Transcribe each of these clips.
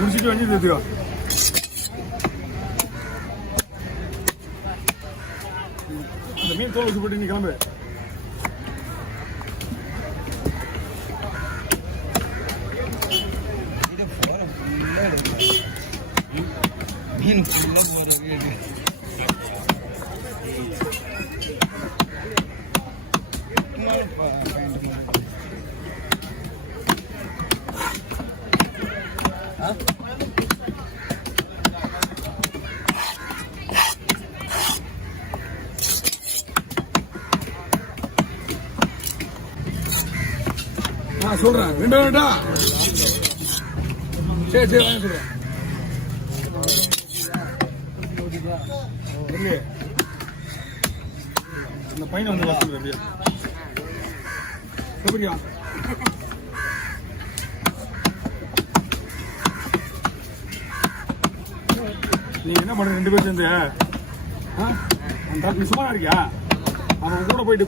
முடிச்சுட்டு வந்து எடுத்துக்கோ. அந்த மீன் தோல் வச்சு போட்டு நீ கிளம்பு. மீன் சொல்றேன் 2 வேண்டா. சரி சரி வாங்க சொல்றேன். இந்த பையனை வந்து வாங்க அப்படியே. எப்படியா நீ என்ன பண்ற 2 பேர் சேர்ந்து? நீ சும்மா இருக்கியா? அவன் கூட போயிட்டு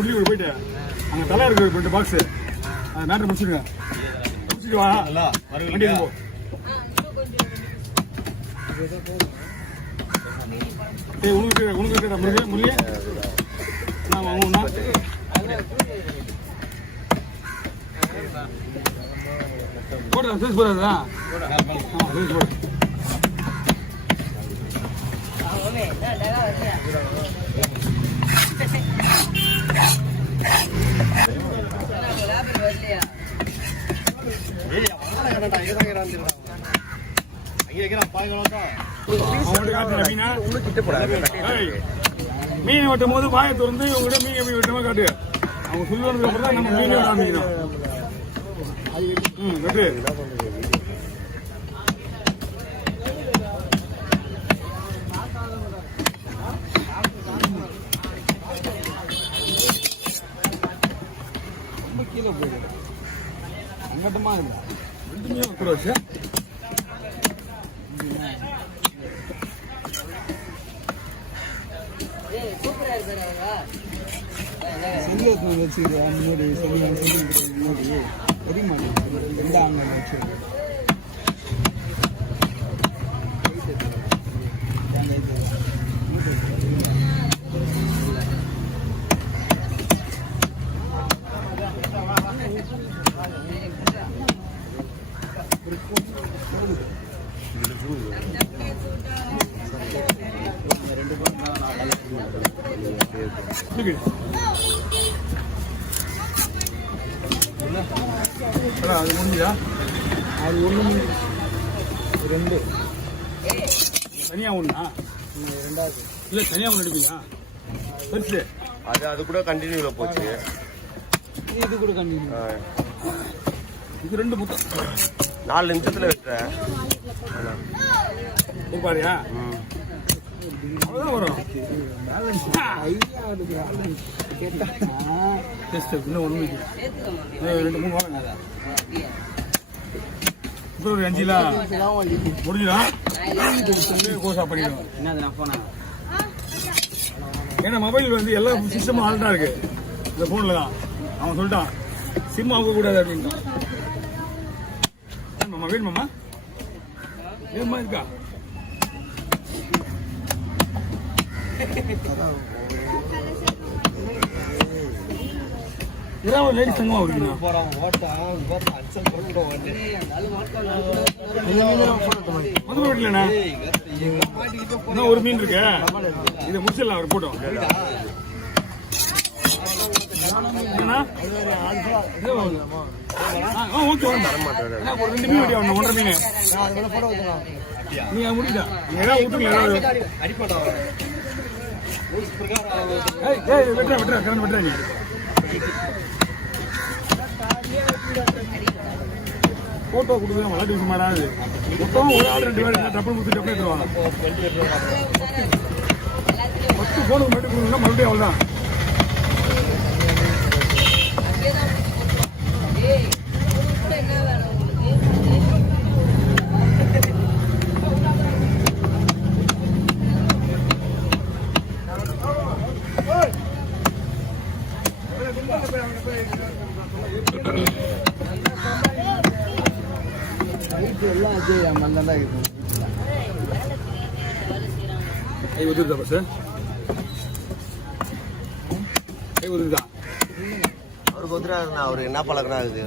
முரளி போயிட்டு அங்க தலை இருக்கு 2 பாக்ஸ் அது மேட்ரு முடிச்சுடுங்க. முடிச்சுட்டு வா வண்டி போ. உனக்கு முரளி நான் வாங்குவோம்னா போடுறேன். சைஸ் போடுறதா? சைஸ் போடு. மீன் வெட்டும் போது வாயை திறந்து உங்கள்கிட்ட மீன் எப்படி வெட்டமா காட்டு. அவங்க சொல்லுவதுக்கு அப்புறம் தான் நம்ம மீன் வெட்ட ஆரம்பிக்கணும். வெட்டு. ரொம்ப கீழே போயிடு. அங்கட்டமா இல்லை 2 உட்கார வச்சு செல்வத்தில் வச்சு முன்னாடி முன்னாடி அதிகமாக 2 ஆங்கில வச்சு அது முடிஞ்சா அது 1 2 தனியா 1 2வது இல்ல தனியா 1 எடுப்பீங்க பெருசு அது கூட கண்டினியூல போச்சு. இது கூட கண்டினியூ. இது 2 மொத்தம் 4 நிமிஷத்துல வெட்டுறேன் பாரியா. அவ்வளோதான் வரும். இன்னும் 1 2 3 வாரம் இப்போ ஒரு 5 முடிஞ்சுதா கோர்ஸா பண்ணிடுவோம். ஏன்னா மொபைல் வந்து எல்லா சிஸ்டமும் ஆல்டா இருக்கு இந்த போன்ல தான். அவன் சொல்லிட்டான் சிம் ஆக கூடாது அப்படின்னு. மாமா வேணுமாம்மா ஏமா இருக்கா? லேடிஸ் தங்கமா இருக்குண்ணா. மதுரை வீட்டுலண்ணா இன்னும் 1 மீன் இருக்கு. இதை முடிச்சிடலாம் அவர் போட்டோம். ஓகே ஒரு 2 மீன் வெட்டி 1.5 மீன் நீங்க முடிக்கா விட்டுருங்க. வெட்டுறா கரண்ட் வெட்டுறா நீ போட்டோ கொடுக்குறேன் விளையாட்டு விஷயம் மாறாது. மொத்தம் ஒரு ஆள் 2 பேர் டப்பல் முடிச்சு டப்பல் எடுத்துருவாங்க. 10 போனுக்கு மட்டும் கொடுக்கணும்னா மறுபடியும் அவ்வளோதான். உதிர்தா பஸ் உதிர்தா அவருக்கு உதிராதுண்ணா. அவருக்கு என்ன பழக்கம்னா இருக்குது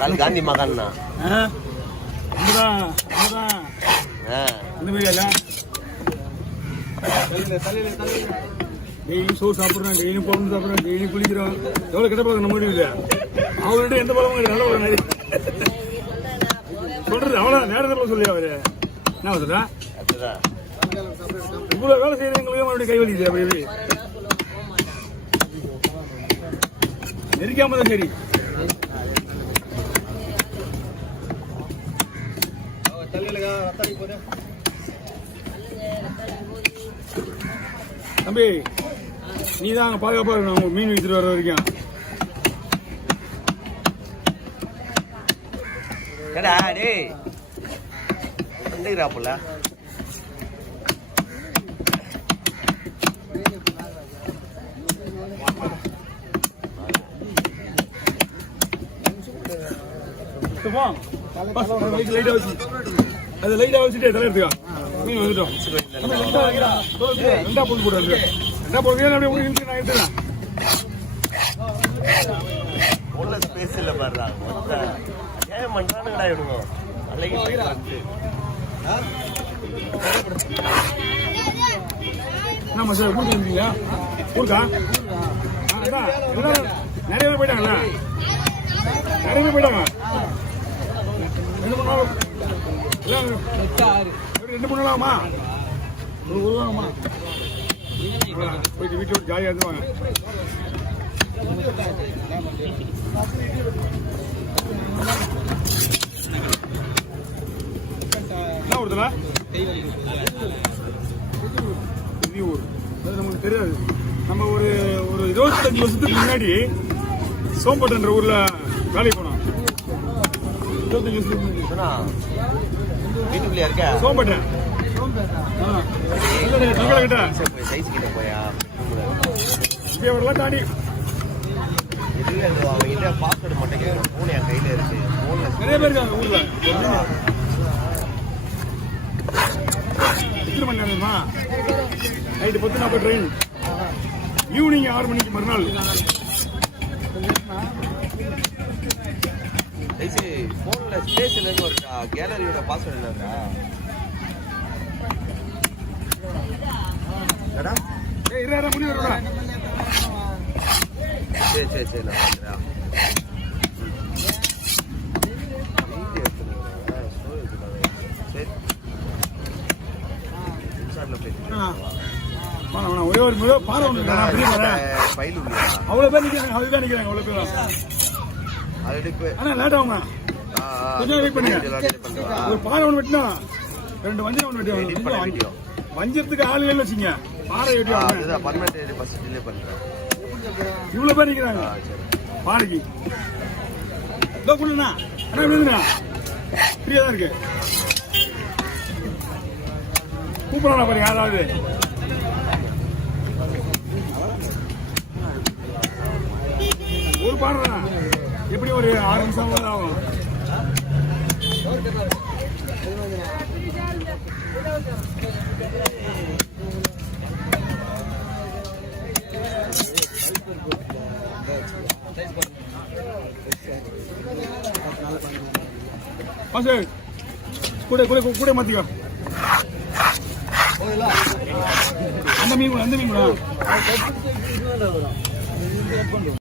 அவரு காந்தி மகான்னா இந்த மாதிரி இல்ல டெய்லியும் சோறு சாப்பிட்றோம், டெய்லியும் பழம் சாப்பிட்றோம், டெய்லியும் குளிக்கிறோம். எவ்வளோ கெட்ட பழக்கம் நம்ம இல்லை. அவர்கிட்ட எந்த பழமும் நல்ல பழம் சொல்றது அவ்வளோ நேரத்தில் சொல்லி அவரு என்ன சொல்றா இவ்வளோ வேலை செய்யறவங்களுக்கு மறுபடியும் கை வலிக்குது. அப்படி நெரிக்காம தான் சரி. தம்பி நீ தான் அங்கே பாதுகாப்பா இருக்கணும் மீன் வித்துட்டு வர வரைக்கும். வந்துக்கிறாப்புல லைட்டா வச்சு அது லைட்டா வச்சுட்டு தலை எடுத்துக்கா. மீன் வந்துட்டோம். 2 பொண்ணு போடுறது 2 பொண்ணு அப்படியே உங்களுக்கு நான் எடுத்துக்கிறேன். உள்ள ஸ்பேஸ் இல்ல பாருடா. ஏன் மண்டானுங்கடா இவனுங்க அன்னைக்கு ஆமா சார் கொடுத்துருந்தீங்க கொடுக்கா. நிறைய பேர் போயிட்டாங்கல்ல, நிறைய பேர் போயிட்டாங்க. 2 3 நாள் 2 3 நாள் ஆகுமா? ஒரு ஆகுமா? போயிட்டு வீட்டோட ஜாலியாக இருந்துவாங்க. என்ன ஊருதுல ஊர் அது நமக்கு தெரியாது. நம்ம ஒரு 25 வருஷத்துக்கு முன்னாடி சோம்பட்டுன்ற ஊர்ல வேலைக்கு போனோம். 25 வருஷத்துக்கு வீட்டுக்குள்ளே இருக்க சோம்பட்டேன் கிட்ட சைஸ் கிட்ட போயா இப்படி அவரெல்லாம் தாண்டி அவங்ககிட்ட பாஸ்வேர்டு மட்டும் கேட்கணும். ஃபோன் என் கையில இருக்கு. நிறைய பேர் இருக்காங்க ஊர்ல. எத்தனை மணி நேரமா? நைட்டு 10:40 ட்ரெயின், ஈவினிங் 6 மணிக்கு மறுநாள். போன்ல ஸ்பேஸ் இல்லைன்னு இருக்கா? கேலரியோட பாஸ்வேர்டு இல்லைக்கா? முடி வருவா. சரி சரி சரி நான் பார்க்குறேன். ஒரே ஒரு பாறை ஒன்று அவ்வளோ பேர் நிற்கிறாங்க. அதுதான் நிற்கிறாங்க அவ்வளோ பேர். ஆனால் லேட் ஆகுங்க, கொஞ்சம் வெயிட் பண்ணுங்க. ஒரு பாறை ஒன்று வெட்டினா 2 வஞ்சரம் ஒன்று வெட்டி வஞ்சரத்துக்கு ஆள் வேலை வச்சுங்க. பாறை வெட்டி இவ்வளோ பேர் நிற்கிறாங்க பாறைக்கு. இதோ கொடுண்ணா அண்ணா விழுதுண்ணா ஃப்ரீயாக தான் இருக்கு. கூப்பிடலாம் பாருங்க யாராவது. ஒரு பாடுறா எப்படி ஒரு 6 நிமிஷம் ஆகும். கூட கூட கூட மாத்திக்கோ. அந்த மீன்